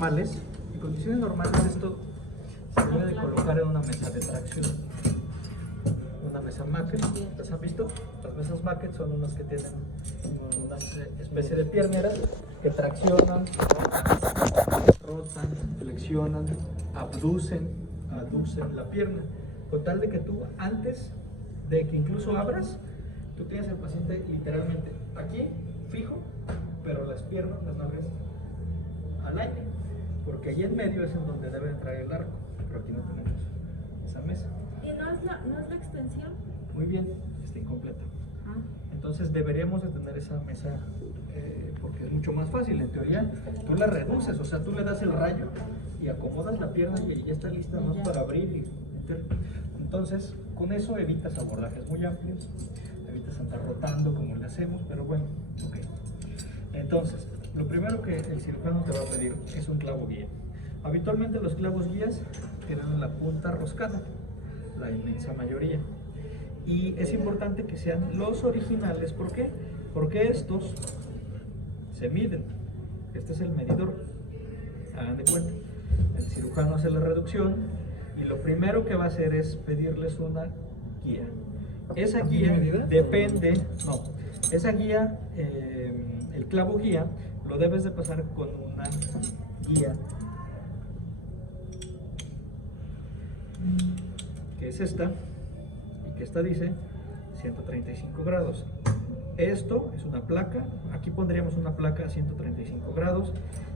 normales, en condiciones normales esto se debe de colocar en una mesa de tracción, una mesa Macket. ¿Las han visto? Las mesas Macket son unas que tienen una especie de pierneras que traccionan, rotan, flexionan, abducen la pierna, con tal de que tú, antes de que incluso abras, tú tienes al paciente literalmente aquí, fijo, pero las piernas, las nalgas al aire, porque allí en medio es en donde debe entrar el arco, pero aquí no tenemos esa mesa. ¿Y no es la extensión? Muy bien, está incompleta. Ah. Entonces deberíamos de tener esa mesa porque es mucho más fácil. En teoría, tú la reduces, o sea, tú le das el rayo y acomodas la pierna y ya está lista más para abrir y meter. Entonces, con eso evitas abordajes muy amplios, evitas andar rotando como le hacemos, pero bueno, ok. Entonces, lo primero que el cirujano te va a pedir es un clavo guía. Habitualmente los clavos guías tienen la punta roscada, la inmensa mayoría. Y es importante que sean los originales. ¿Por qué? Porque estos se miden. Este es el medidor. Hagan de cuenta. El cirujano hace la reducción y lo primero que va a hacer es pedirles una guía. Esa guía depende, no, esa guía, el clavo guía, lo debes de pasar con una guía que es esta, y que esta dice 135 grados. Esto es una placa, aquí pondríamos una placa a 135 grados,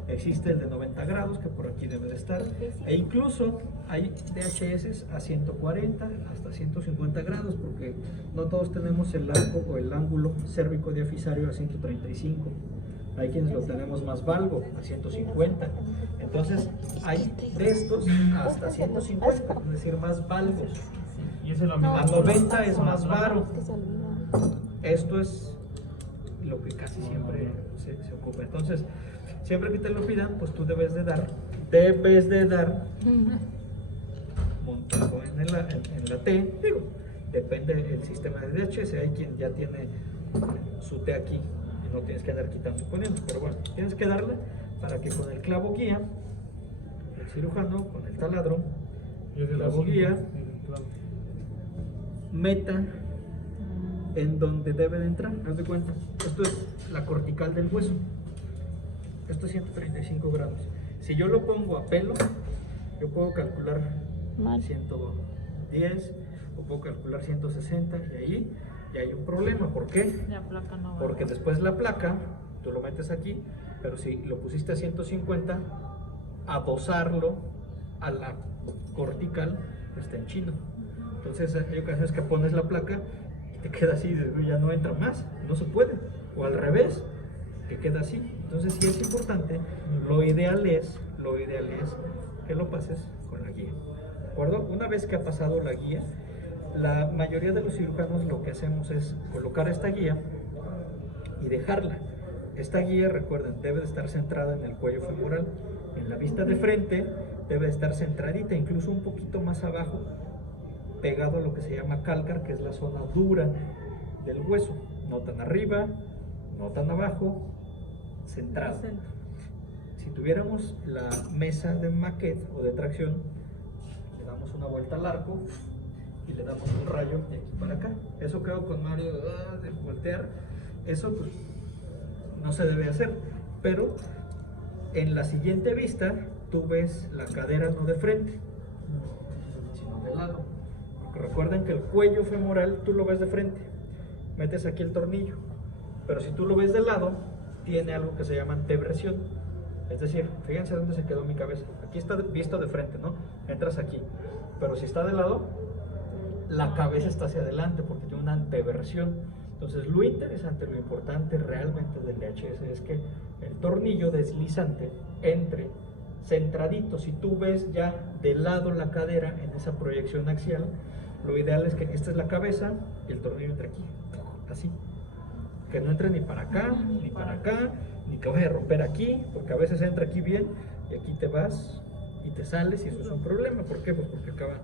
existe el de 90 grados que por aquí debe de estar, e incluso hay DHS a 140 hasta 150 grados, porque no todos tenemos el arco o el ángulo cérvico diafisario a 135. Hay quienes lo tenemos más valgo, a 150. Entonces, hay de estos hasta 150, es decir, más valgos. Y ese lo A 90 es más varo. Esto es lo que casi siempre se ocupa. Entonces, siempre que te lo pidan, pues tú debes de dar montado en la T, digo, depende del sistema de DHS. Hay quien ya tiene su T aquí y no tienes que andar quitando y poniendo, pero bueno, tienes que darle para que con el clavo guía, el cirujano con el taladro, el clavo guía, meta en donde debe de entrar. Haz de cuenta, esto es la cortical del hueso, esto es 135 grados. Si yo lo pongo a pelo, yo puedo calcular 110 o puedo calcular 160 y ahí ya hay un problema. ¿Por qué? La placa no va. Porque después la placa, tú lo metes aquí, pero si lo pusiste a 150, adosarlo a la cortical está en chino. Entonces hay ocasiones que pones la placa y te queda así, ya no entra más, no se puede. O al revés, que queda así. Entonces sí es importante, lo ideal es que lo pases con la guía. ¿De acuerdo? Una vez que ha pasado la guía, la mayoría de los cirujanos lo que hacemos es colocar esta guía y dejarla. Esta guía, recuerden, debe de estar centrada en el cuello femoral. En la vista de frente debe de estar centradita, incluso un poquito más abajo, pegado a lo que se llama cálcar, que es la zona dura del hueso. No tan arriba, no tan abajo, centrado. Si tuviéramos la mesa de Macket o de tracción, le damos una vuelta al arco y le damos un rayo de aquí para acá. Eso quedó con Mario de voltear. Eso pues no se debe hacer, pero en la siguiente vista tú ves la cadera no de frente, sino de lado. Porque recuerden que el cuello femoral tú lo ves de frente, metes aquí el tornillo, pero si tú lo ves de lado, tiene algo que se llama anteversión. Es decir, fíjense dónde se quedó mi cabeza. Aquí está visto de frente, ¿no? Entras aquí, pero si está de lado, la cabeza está hacia adelante porque tiene una anteversión. Entonces lo interesante, lo importante realmente del DHS es que el tornillo deslizante entre centradito. Si tú ves ya de lado la cadera en esa proyección axial, lo ideal es que esta es la cabeza y el tornillo entre aquí, así. Que no entre ni para acá, ni para acá, ni que vaya a romper aquí, porque a veces entra aquí bien y aquí te vas y te sales y eso es un problema. ¿Por qué? Pues porque acaba,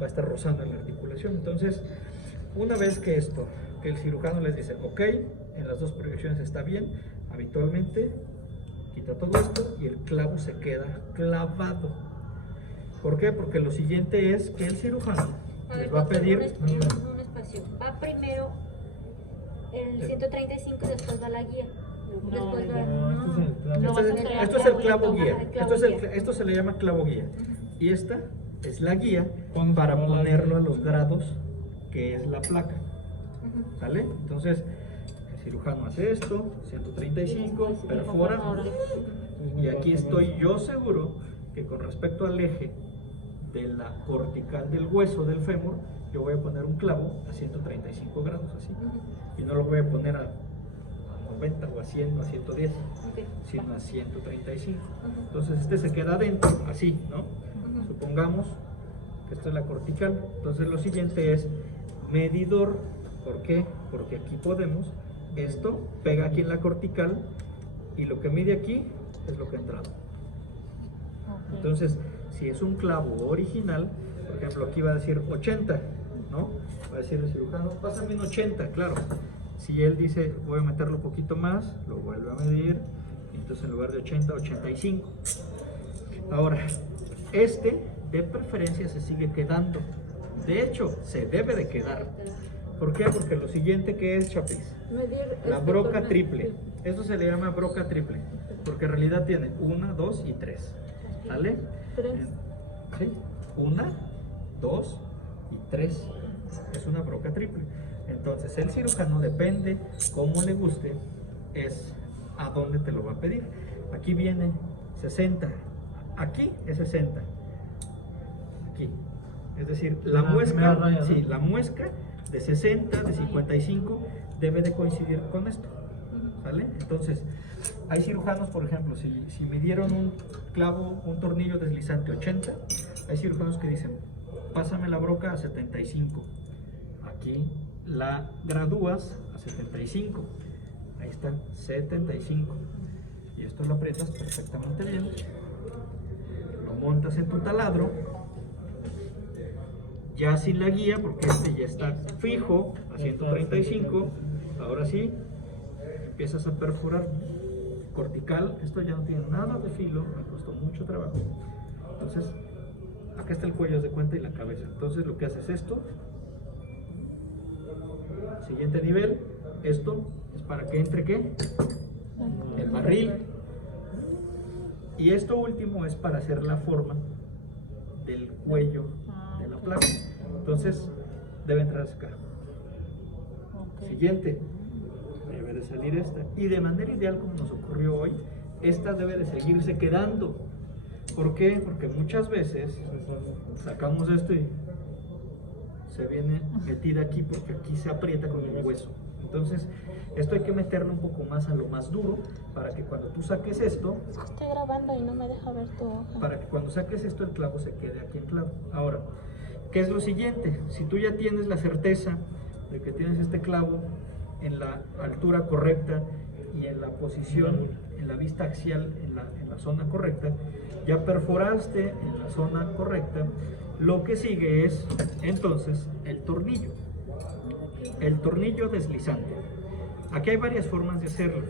va a estar rozando en la articulación. Entonces, una vez que el cirujano les dice, ok, en las dos proyecciones está bien, habitualmente quita todo esto y el clavo se queda clavado. ¿Por qué? Porque lo siguiente es que el cirujano les va a pedir... Un espacio. Va primero el 135 y después va la guía. Después va... Esto es el clavo guía. Ajá, el clavo guía. Esto se le llama clavo guía. Y esta es la guía para ponerlo a los grados que es la placa. ¿Sale? Entonces, el cirujano hace esto, 135, perfora. Y aquí estoy yo seguro que con respecto al eje de la cortical del hueso del fémur, yo voy a poner un clavo a 135 grados, así. Y no lo voy a poner a 90 o a 100 o a 110, sino a 135. Entonces este se queda adentro, así, ¿no? Supongamos que esto es la cortical. Entonces lo siguiente es medidor. ¿Por qué? Porque aquí podemos, esto pega aquí en la cortical y lo que mide aquí es lo que ha entrado. Entonces, si es un clavo original, por ejemplo, aquí va a decir 80, ¿no? Va a decir el cirujano, pásame un 80, claro. Si él dice, voy a meterlo un poquito más, lo vuelve a medir, entonces en lugar de 80, 85. Ahora, este de preferencia se sigue quedando. De hecho, se debe de quedar. ¿Por qué? Porque lo siguiente que es, Chapis, la broca triple. Esto se le llama broca triple, porque en realidad tiene 1, 2 y 3. ¿Sale? 3. Sí, 1, 2 y 3. Es una broca triple. Entonces el cirujano, depende cómo le guste, es a dónde te lo va a pedir. Aquí viene 60, aquí es 60, aquí. Es decir, la muesca, raya, ¿no? sí, la muesca de 60, de 55 debe de coincidir con esto. ¿Sale? Entonces, hay cirujanos, por ejemplo, si midieron un clavo, un tornillo deslizante 80, hay cirujanos que dicen, pásame la broca a 75. Aquí la gradúas a 75. Ahí está, 75. Y esto lo aprietas perfectamente bien. Lo montas en tu taladro. Ya sin la guía, porque este ya está fijo a 135. Ahora sí, empiezas a perforar. Cortical, esto ya no tiene nada de filo, me costó mucho trabajo. Entonces, acá está el cuello, haz de cuenta, y la cabeza. Entonces lo que haces es esto. Siguiente nivel, esto es para que entre ¿qué? El barril. Y esto último es para hacer la forma del cuello de la placa. Entonces debe entrar acá. Siguiente, debe de salir esta. Y de manera ideal, como nos ocurrió hoy, esta debe de seguirse quedando. ¿Por qué? Porque muchas veces sacamos esto y se viene metida aquí porque aquí se aprieta con el hueso. Entonces, esto hay que meterlo un poco más a lo más duro para que cuando tú saques esto, Estoy grabando y no me deja ver tu hoja. para que cuando saques esto el clavo se quede aquí anclado. Ahora, ¿qué es lo siguiente? Si tú ya tienes la certeza de que tienes este clavo en la altura correcta y en la posición, en la vista axial, en la zona correcta, ya perforaste en la zona correcta, lo que sigue es entonces el tornillo deslizante. Aquí hay varias formas de hacerlo.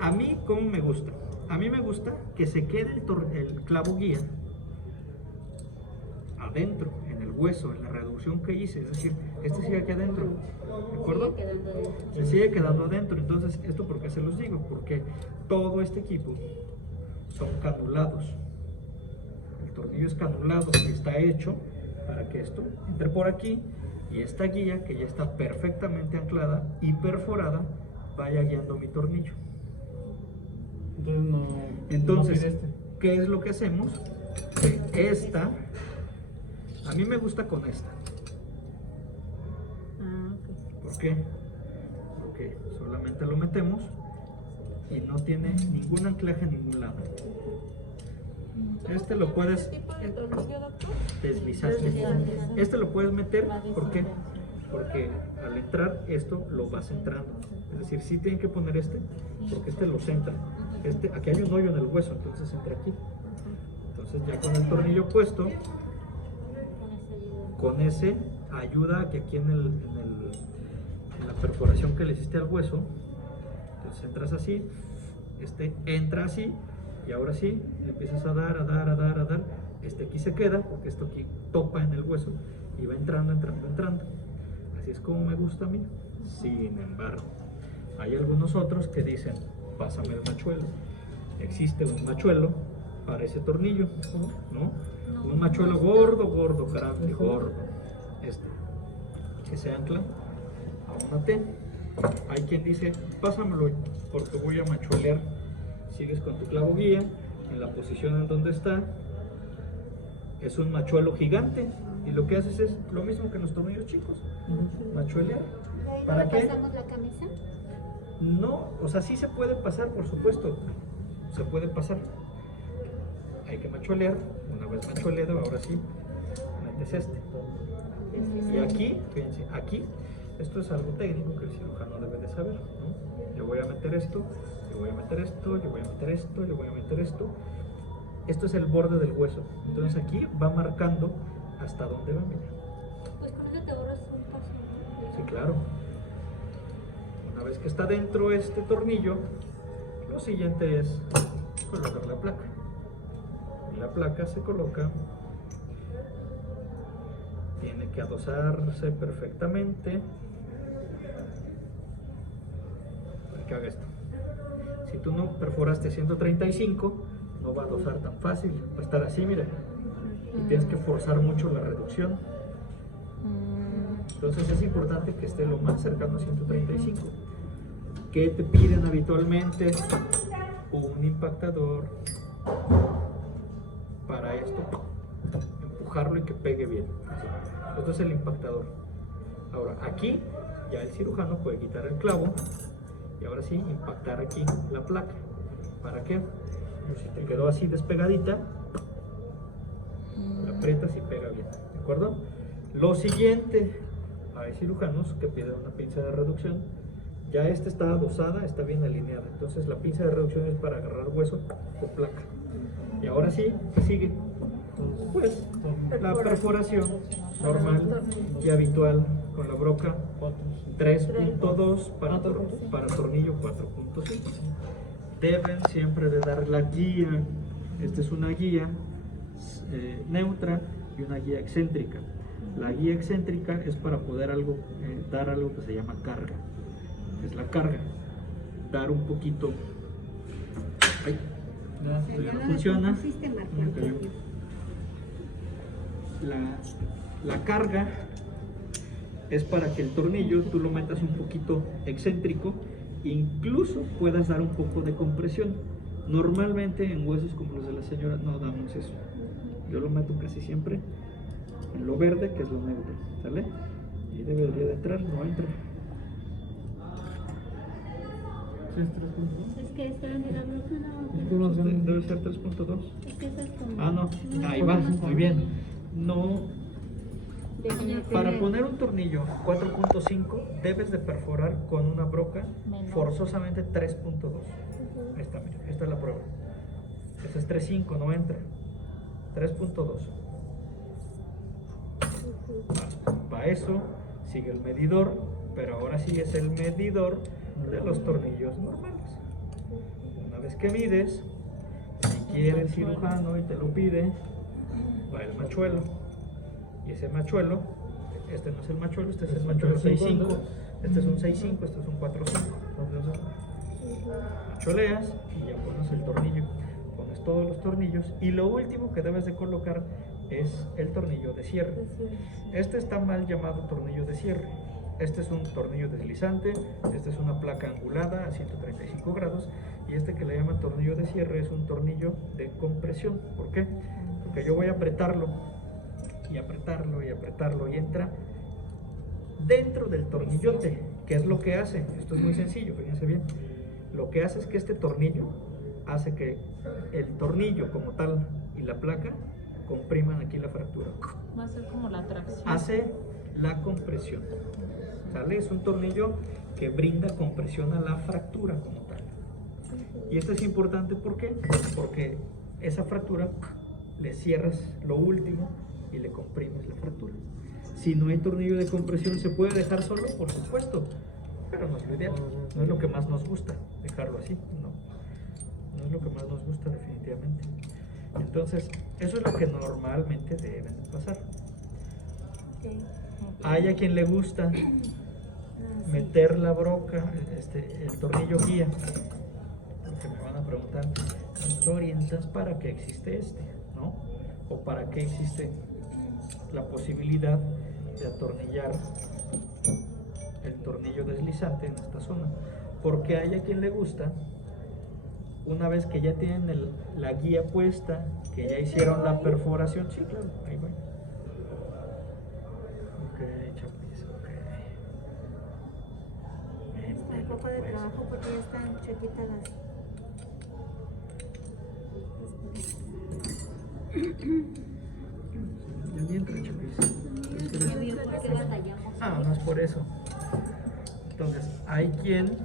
A mí, ¿cómo me gusta? A mí me gusta que se quede el clavo guía adentro, en el hueso, en la reducción que hice, es decir, este sigue aquí adentro, ¿de acuerdo? Se sigue quedando adentro. Entonces, ¿esto por qué se los digo? Porque todo este equipo son canulados. El tornillo es canulado, que está hecho para que esto entre por aquí y esta guía, que ya está perfectamente anclada y perforada, vaya guiando mi tornillo. Entonces, ¿qué es lo que hacemos? Que esta, a mí me gusta con esta. ¿Por qué? Porque solamente lo metemos y no tiene ningún anclaje en ningún lado. Este lo puedes deslizar. Este lo puedes meter, ¿por qué? Porque al entrar esto lo vas entrando. Es decir, sí tienen que poner este, porque este lo centra. Aquí hay un hoyo en el hueso, entonces entra aquí. Entonces ya con el tornillo puesto, con ese ayuda a que aquí en la perforación que le hiciste al hueso, entonces entras así, este entra así Y ahora sí, le empiezas a dar. Aquí se queda, porque esto aquí topa en el hueso y va entrando. Así es como me gusta a mí. Sin embargo, hay algunos otros que dicen, pásame el machuelo. Existe un machuelo para ese tornillo, ¿no? Un machuelo gordo, grande, gordo. Que se ancla a una T. Hay quien dice, pásamelo porque voy a machuelear. Sigues con tu clavo guía en la posición en donde está. Es un machuelo gigante y lo que haces es lo mismo que en los tornillos chicos, machuelear. ¿Para qué? ¿Pasamos la camisa? No, o sea, sí se puede pasar, por supuesto, se puede pasar. Hay que machuelear. Una vez machueleado, ahora sí, metes este. Y aquí, fíjense, aquí, esto es algo técnico que el cirujano debe de saber, ¿no? Yo voy a meter esto, yo voy a meter esto, yo voy a meter esto, yo voy a meter esto. Esto es el borde del hueso. Entonces aquí va marcando hasta dónde va, mira. Pues con eso te ahorras un paso. Sí, claro. Una vez que está dentro este tornillo, lo siguiente es colocar la placa. Y la placa se coloca, tiene que adosarse perfectamente para que haga esto. Si tú no perforaste 135, no va a adosar tan fácil, va a estar así, mira. Y tienes que forzar mucho la reducción. Entonces es importante que esté lo más cercano a 135. ¿Qué te piden habitualmente? Un impactador para esto, empujarlo y que pegue bien. Así. Esto es el impactador. Ahora aquí ya el cirujano puede quitar el clavo y ahora sí impactar aquí la placa. ¿Para qué? Si te quedó así despegadita, la aprietas y pega bien, ¿de acuerdo? Lo siguiente, hay cirujanos que piden una pinza de reducción. Ya esta está adosada, está bien alineada. Entonces la pinza de reducción es para agarrar hueso o placa. Y ahora sí, ¿qué sigue? Pues la perforación normal y habitual con la broca 3.2 para tornillo 4.5. Deben siempre de dar la guía. Esta es una guía neutra y una guía excéntrica. La guía excéntrica es para poder dar algo que se llama carga. Es la carga. Dar un poquito. Ay, ya no funciona. La carga es para que el tornillo tú lo metas un poquito excéntrico, incluso puedas dar un poco de compresión. Normalmente en huesos como los de la señora no damos eso. Yo lo meto casi siempre en lo verde, que es lo neutro, ¿sale? Y debería de entrar, no entra. Es que esta de la broca no. Debe ser 3.2. Es que esa es como. Ah, no, ahí va, muy bien. No. Para poner un tornillo 4.5 debes de perforar con una broca forzosamente 3.2. Ahí está, mira, esta es la prueba. Esta es 3.5, no entra. 3.2. Para eso sigue el medidor, pero ahora sí es el medidor de los tornillos normales. Una vez que mides, si quiere el cirujano y te lo pide, va el machuelo. Y ese machuelo, este no es el machuelo, este es el machuelo 6.5, este es un 6.5, este es un 4.5. Machueleas y ya pones el tornillo. Pones todos los tornillos y lo último que debes de colocar es el tornillo de cierre. Este está mal llamado tornillo de cierre. Este es un tornillo deslizante, esta es una placa angulada a 135 grados y este que le llaman tornillo de cierre es un tornillo de compresión. ¿Por qué? Porque yo voy a apretarlo y apretarlo y apretarlo y entra dentro del tornillote. ¿Qué es lo que hace? Esto es muy sencillo, fíjense bien. Lo que hace es que este tornillo hace que el tornillo como tal y la placa compriman aquí la fractura. Va a ser como la tracción. Hace la compresión. ¿Sale? Es un tornillo que brinda compresión a la fractura como tal. Y esto es importante, ¿por qué? Porque esa fractura le cierras lo último y le comprimes la fractura. Si no hay tornillo de compresión, ¿se puede dejar solo? Por supuesto, pero no es lo ideal, no es lo que más nos gusta, dejarlo así, no. no es lo que más nos gusta definitivamente. Entonces, eso es lo que normalmente deben pasar. Okay. Hay a quien le gusta meter la broca, el tornillo guía, porque me van a preguntar, Tori, entonces ¿para qué existe ¿no? O ¿para qué existe la posibilidad de atornillar el tornillo deslizante en esta zona? Porque hay a quien le gusta, una vez que ya tienen la guía puesta, que ya hicieron la perforación, sí, claro, ahí va. Ok, Chapis, ok. Está un poco de trabajo porque ya están chiquitas las... Ya ni entra, Chapis. Ya vio por qué batallamos. Ah, no es por eso. Entonces, hay quien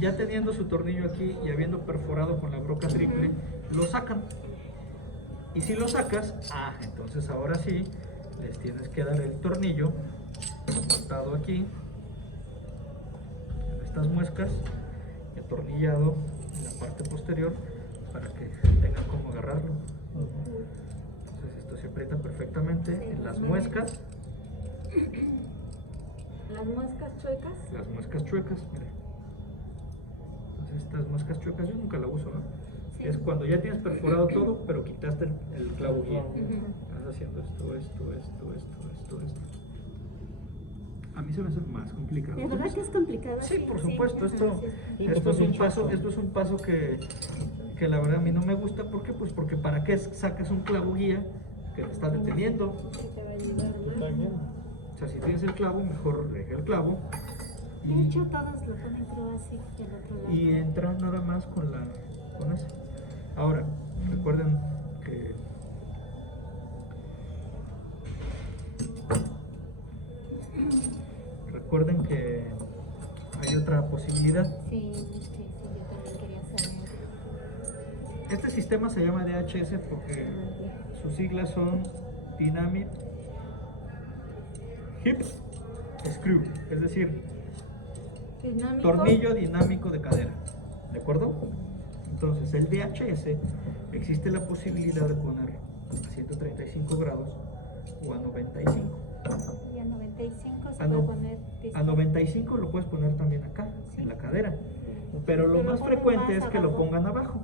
ya teniendo su tornillo aquí y habiendo perforado con la broca triple, lo sacan. Y si lo sacas, entonces ahora sí, les tienes que dar el tornillo montado aquí, en estas muescas, atornillado en la parte posterior, para que tengan como agarrarlo. Entonces esto se aprieta perfectamente en las muescas. ¿Las muescas chuecas? Las muescas chuecas, mire. Entonces estas muescas chuecas yo nunca la uso, ¿no? Sí. Es cuando ya tienes perforado todo, pero quitaste el clavo guía. Estás haciendo esto. A mí se me hace más complicado. ¿Es verdad que es complicado? Sí, por supuesto. Esto es un paso que la verdad a mí no me gusta. ¿Por qué? Pues porque ¿para qué sacas un clavo guía que te está deteniendo? O sea, si tienes el clavo, mejor deja el clavo. De hecho, todos lo ponen creo así del otro lado. Y entra nada más con ese. Ahora, recuerden que hay otra posibilidad. Sí, yo también quería saber. Este sistema se llama DHS porque sus siglas son Dynamic Hip Screw, es decir, tornillo dinámico de cadera, ¿de acuerdo? Entonces el DHS existe la posibilidad de poner a 135 grados o a 95. Y a 95 se A puede no- poner... A 95 lo puedes poner también acá, Sí. en la cadera, pero lo más frecuente es que lo pongan abajo.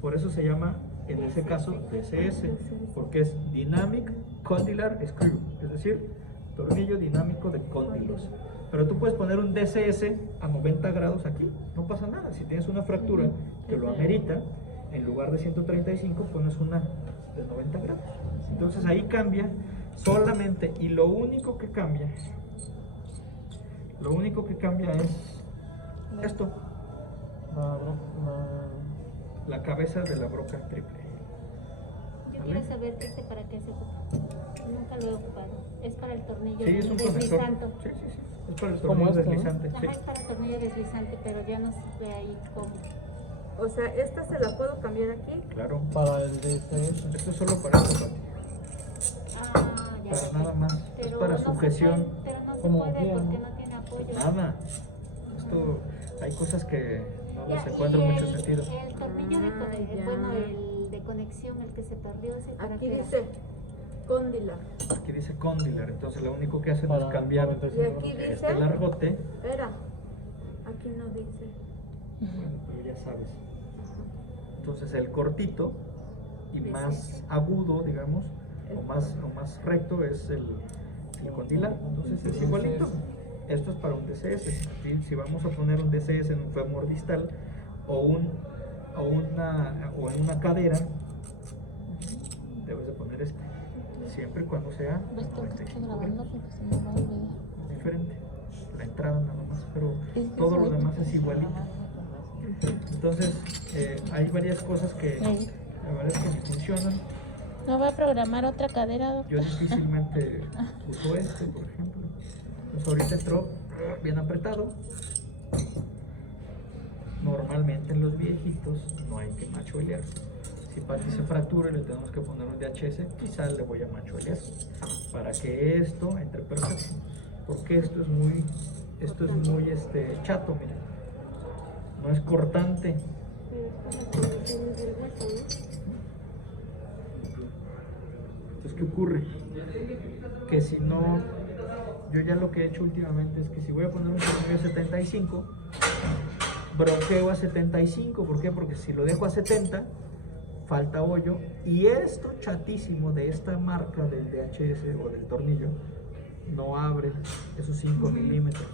Por eso se llama, en ese caso, DCS, porque es Dynamic Condylar Screw, es decir, tornillo dinámico de cóndilos. Pero tú puedes poner un DCS a 90 grados aquí, no pasa nada. Si tienes una fractura que lo amerita, en lugar de 135 pones una de 90 grados. Entonces ahí cambia solamente, y lo único que cambia es esto, la cabeza de la broca triple. Yo ¿Vale? quiero saber para qué se ocupa. Nunca lo he ocupado. Es para el tornillo Sí, es un conector. deslizante. Sí. Es para el tornillo deslizante. Ajá, es para el tornillo deslizante, pero ya no se ve ahí cómo. O sea, ¿esta se la puedo cambiar aquí? Claro. Para el DCS. Esto es solo para eso, Pati. Ya. Para nada más. Es Pero para no se sujeción. puede, pero no se Como puede guía, porque ¿no? no tiene apoyo. Nada. Esto, hay cosas que no les Ya, encuentro y mucho sentido. El tornillo ya. el de conexión, el que se perdió, ese para Aquí qué era? dice cóndila. Aquí dice Condylar, entonces lo único que hacen es Para cambiar 95 Y aquí grados. dice- este largote. Espera, aquí no dice. Bueno, pero ya sabes. Entonces el cortito y Ese. más agudo, digamos, o más recto es el condylar. Entonces es igualito. Esto es para un DCS. ¿Sí? Si vamos a poner un DCS en un fémur distal o en una cadera, debes de poner siempre y cuando sea ¿Ves que estoy 95 grabando? grados. Porque se me va a olvidar. Diferente, la entrada nada más, pero Es que todo lo soy- demás es igualito. Entonces hay varias cosas que la verdad es que sí funcionan. ¿No va a programar otra cadera, Yo doctor? difícilmente uso por ejemplo. Pues ahorita entró bien apretado. Normalmente en los viejitos no hay que machuelear. Si Pati se fractura y le tenemos que poner un DHS, quizás le voy a machuelear para que esto entre perfecto. Porque esto es muy chato, mira. no es cortante. Pero es por las condiciones del hueso, ¿no? Entonces, ¿qué ocurre? Que si no, yo ya lo que he hecho últimamente es que si voy a poner un tornillo a 75, bronqueo a 75. ¿Por qué? Porque si lo dejo a 70, falta hoyo. Y esto chatísimo de esta marca del DHS o del tornillo no abre esos 5 milímetros.